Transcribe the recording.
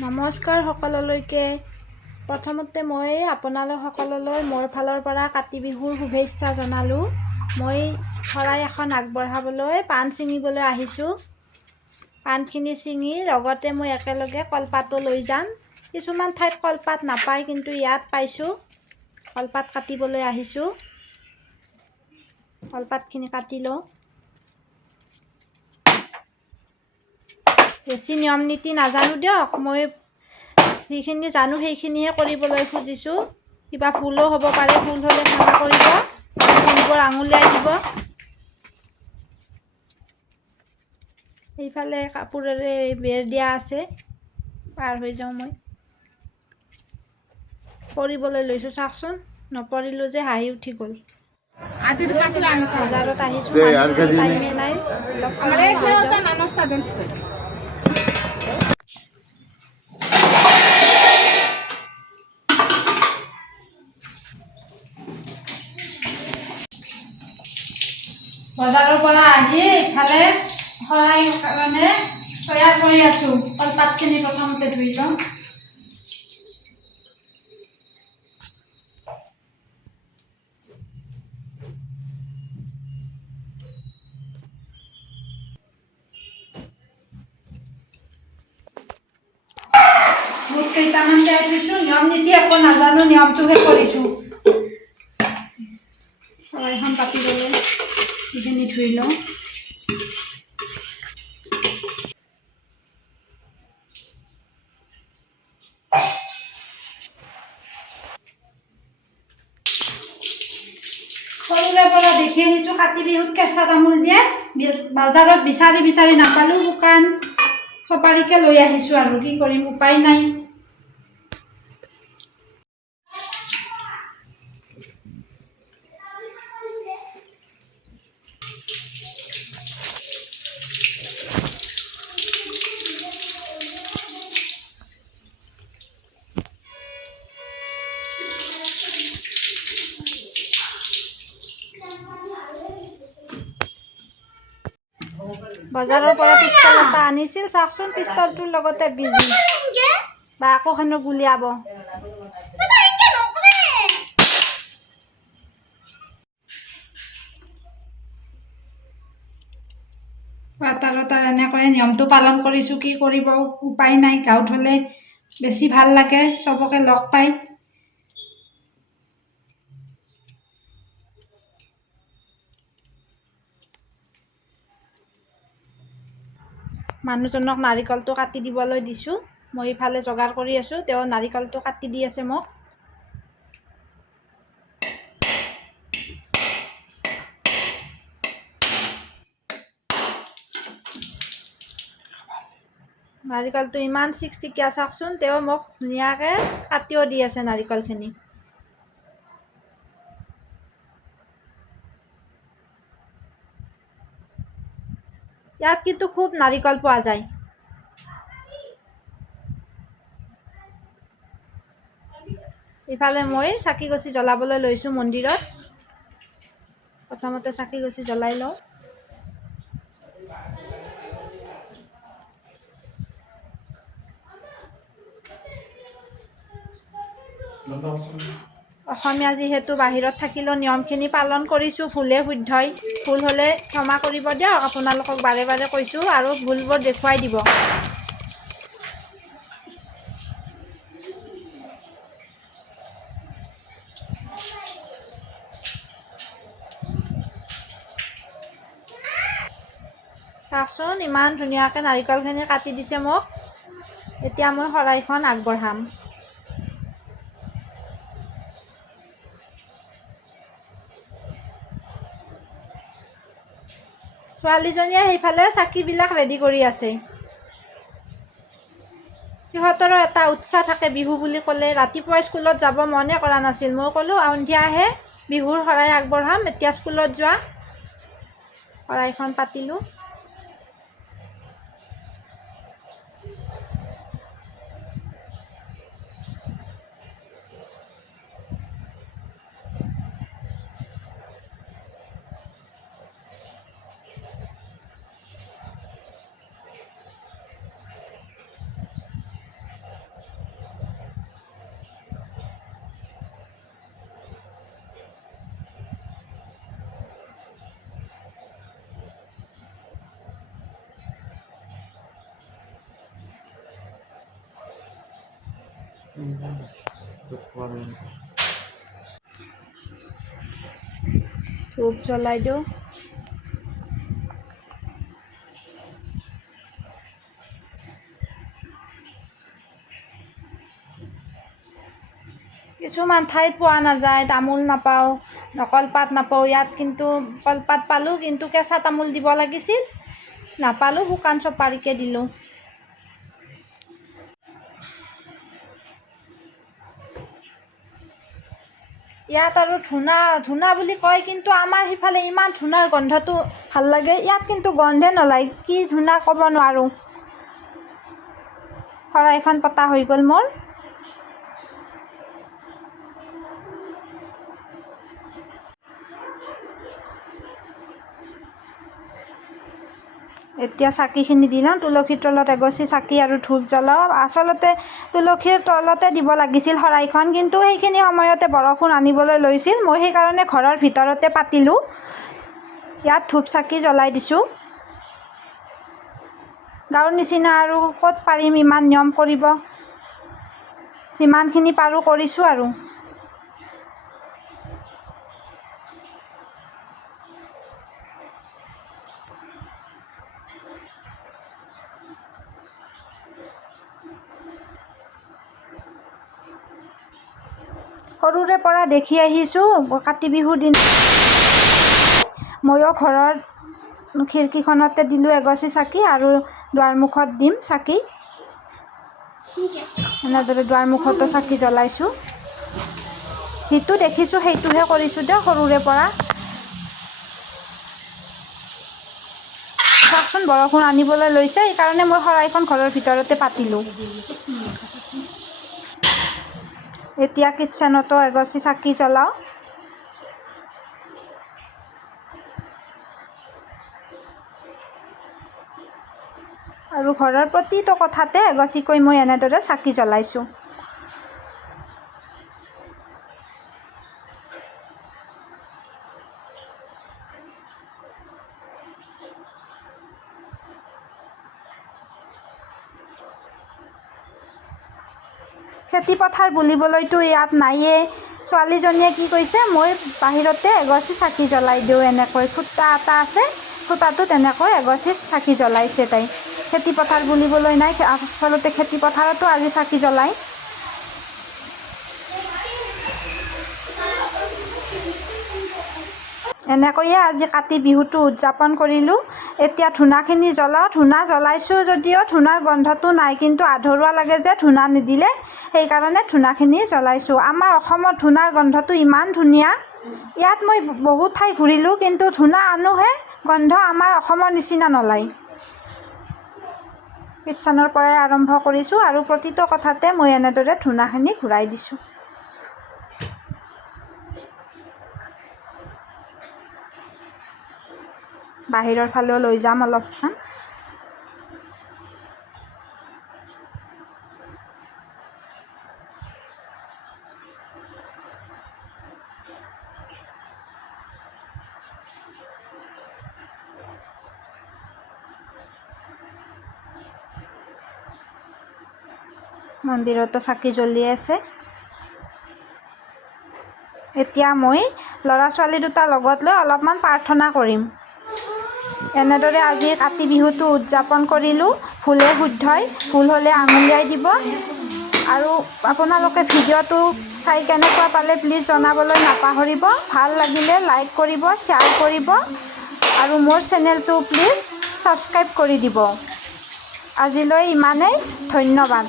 নমস্কাৰ সকলোলৈকে। প্ৰথমতে মই আপোনালোক সকললৈ মোৰ ফালৰ পৰা কাতি বিহুৰ শুভেচ্ছা জনালোঁ। মই শৰাই এখন আগবঢ়াবলৈ পাণ ছিঙিবলৈ আহিছোঁ। পাণখিনি ছিঙি লগতে মই একেলগে কলপাতো লৈ যাম। কিছুমান ঠাইত কলপাত নাপায়, কিন্তু ইয়াত পাইছোঁ। কলপাত কাটিবলৈ আহিছোঁ। কলপাতখিনি কাটি লওঁ। বেছি নিয়ম নীতি নাজানো দিয়ক, মই যিখিনি জানো সেইখিনিহে কৰিবলৈ খুজিছোঁ। কিবা ভুলো হ'ব পাৰে, ভুল হ'লে ক্ষমা কৰিব। ভুলবোৰ আঙুলিয়াই দিব। সেইফালে কাপোৰেৰে বেৰ দিয়া আছে, পাৰ হৈ যাওঁ মই। কৰিবলৈ লৈছোঁ, চাওকচোন নপৰিলোঁ যে হাঁহি উঠি গ'ল। বজাৰত আহিছোঁ, টাইমে নাই। বজাৰৰ পৰা আহি ইফালে শৰাই কাৰণে তৈয়াৰ কৰি আছোঁ। কলপাতখিনি প্ৰথমতে ধুই লওঁ। বুট কেইটামান তিয়াই থৈছোঁ। নিয়ম নীতি একো নাজানো, নিয়মটোহে কৰিছোঁ। শৰাইখন পাতিবলৈ এইখিনি ধুই লওঁ। সৰুৰে পৰা দেখি আহিছোঁ কাতি বিহুত কেঁচা তামোল দিয়ে। বজাৰত বিচাৰি বিচাৰি নাপালোঁ, শুকান চপাৰীকে লৈ আহিছোঁ আৰু কি কৰিম, উপায় নাই। বজাৰৰ পৰা পিষ্টল এটা আনিছিল, চাওকচোন পিষ্টলটোৰ লগতে বিজি বা আকৌ খানো গুলিয়াব। তাৰ এনেকৈ নিয়মটো পালন কৰিছোঁ, কি কৰিব উপায় নাই। গাঁৱত হ'লে বেছি ভাল লাগে, চবকে লগ পাই। মানুহজনক নাৰিকলটো কাটি দিবলৈ দিছোঁ। মই ইফালে যোগাৰ কৰি আছোঁ, তেওঁ নাৰিকলটো কাটি দি আছে মোক। নাৰিকলটো ইমান চিকচিকীয়া, চাওকচোন। তেওঁ মোক ধুনীয়াকৈ কাটিও দি আছে নাৰিকলখিনি। ইয়াত কিন্তু খুব নাৰিকল পোৱা যায়। ইফালে মই চাকি গছি জ্বলাবলৈ লৈছোঁ মন্দিৰত। প্ৰথমতে চাকি গছি জ্বলাই লওঁ। অসমীয়া যিহেতু, বাহিৰত থাকিলেও নিয়মখিনি পালন কৰিছোঁ, ভুলে শুদ্ধই। ভুল হ'লে ক্ষমা কৰিব দিয়ক, আপোনালোকক বাৰে বাৰে কৈছোঁ, আৰু ভুলবোৰ দেখুৱাই দিব। চাওকচোন ইমান ধুনীয়াকৈ নাৰিকলখিনি কাটি দিছে মোক। এতিয়া মই শৰাইখন আগবঢ়াম। ছোৱালীজনীয়ে সেইফালে চাকিবিলাক ৰেডি কৰি আছে। সিহঁতৰো এটা উৎসাহ থাকে বিহু বুলি ক'লে। ৰাতিপুৱা স্কুলত যাব মনে কৰা নাছিল। মই ক'লোঁ সন্ধিয়াহে বিহুৰ শৰাই আগবঢ়াম, এতিয়া স্কুলত যোৱা। শৰাইখন পাতিলোঁ। ধূপ জ্বলাই দিওঁ। কিছুমান ঠাইত পোৱা নাযায়, তামোল নাপাওঁ, কলপাত নাপাওঁ। ইয়াত কিন্তু কলপাত পালোঁ, কিন্তু কেঁচা তামোল দিব লাগিছিল, নাপালোঁ, শুকান চপাৰীকে দিলোঁ। ইয়াত আৰু ধূনা বুলি কয়, কিন্তু আমাৰ সিফালে ইমান ধূনাৰ গোন্ধটো ভাল লাগে। ইয়াত কিন্তু গন্ধে নলয়, কি ধূনা ক'ব নোৱাৰোঁ। শৰাইখন পতা হৈ গ'ল মোৰ। এতিয়া চাকিখিনি দি লওঁ। তুলসীৰ তলত এগছি চাকি আৰু ধূপ জ্বলাওঁ। আচলতে তুলসীৰ তলতে দিব লাগিছিল শৰাইখন, কিন্তু সেইখিনি সময়তে বৰষুণ আনিবলৈ লৈছিল। মই সেইকাৰণে ঘৰৰ ভিতৰতে পাতিলোঁ। ইয়াত ধূপ চাকি জ্বলাই দিছোঁ। গাঁৱৰ নিচিনা আৰু ক'ত পাৰিম ইমান নিয়ম কৰিব। যিমানখিনি পাৰোঁ কৰিছোঁ আৰু। সৰুৰে পৰা দেখি আহিছোঁ, কাতি বিহুৰ দিনা ময়ো ঘৰৰ খিৰিকীখনতে দিলোঁ এগছি চাকি আৰু দুৱাৰমুখত দিম চাকি। এনেদৰে দুৱাৰমুখতো চাকি জ্বলাইছোঁ। যিটো দেখিছোঁ সেইটোহে কৰিছোঁ দিয়ক সৰুৰে পৰা। চাওকচোন বৰষুণ আনিবলৈ লৈছে, সেইকাৰণে মই শৰাইখন ঘৰৰ ভিতৰতে পাতিলোঁ। এতিয়া কিটচেনতো এগছি চাকি জ্বলাওঁ। আৰু ঘৰৰ প্ৰতিটো কথাতে এগছিকৈ মই এনেদৰে চাকি জ্বলাইছোঁ। খেতিপথাৰ বুলিবলৈতো ইয়াত নায়েই। ছোৱালীজনীয়ে কি কৈছে, মই বাহিৰতে এগছি চাকি জ্বলাই দিওঁ। এনেকৈ ফুটা এটা আছে, ফুটাটোত এনেকৈ এগছি চাকি জ্বলাইছে তাই। খেতিপথাৰ বুলিবলৈ নাই, আচলতে খেতিপথাৰতো আজি চাকি জ্বলায়। এনেকৈয়ে আজি কাতি বিহুটো উদযাপন কৰিলোঁ। এতিয়া ধূনাখিনি জ্বলাওঁ। ধূনা জ্বলাইছোঁ যদিও ধূনাৰ গোন্ধটো নাই, কিন্তু আধৰুৱা লাগে যে ধূনা নিদিলে, সেইকাৰণে ধূনাখিনি জ্বলাইছোঁ। আমাৰ অসমত ধূনাৰ গোন্ধটো ইমান ধুনীয়া। ইয়াত মই বহুত ঠাই ঘূৰিলোঁ, কিন্তু ধূনা আনোহে, গোন্ধ আমাৰ অসমৰ নিচিনা নলয়। কিটচেনৰ পৰাই আৰম্ভ কৰিছোঁ আৰু প্ৰতিটো কথাতে মই এনেদৰে ধূনাখিনি ঘূৰাই দিছোঁ। বাহিৰৰ ফালেও লৈ যাম অলপমান। মন্দিৰতো চাকি জ্বলি আছে। এতিয়া মই ল'ৰা ছোৱালী দুটা লগত লৈ অলপমান প্ৰাৰ্থনা কৰিম। এনেদৰে আজি কাতি বিহুটো উদযাপন কৰিলোঁ। ভুলে শুদ্ধই, ভুল হ'লে আঙুলিয়াই দিব। আৰু আপোনালোকে ভিডিঅ'টো চাই কেনেকুৱা পালে প্লিজ জনাবলৈ নাপাহৰিব। ভাল লাগিলে লাইক কৰিব, শ্বেয়াৰ কৰিব আৰু মোৰ চেনেলটো প্লিজ ছাবস্ক্ৰাইব কৰি দিব। আজিলৈ ইমানেই, ধন্যবাদ।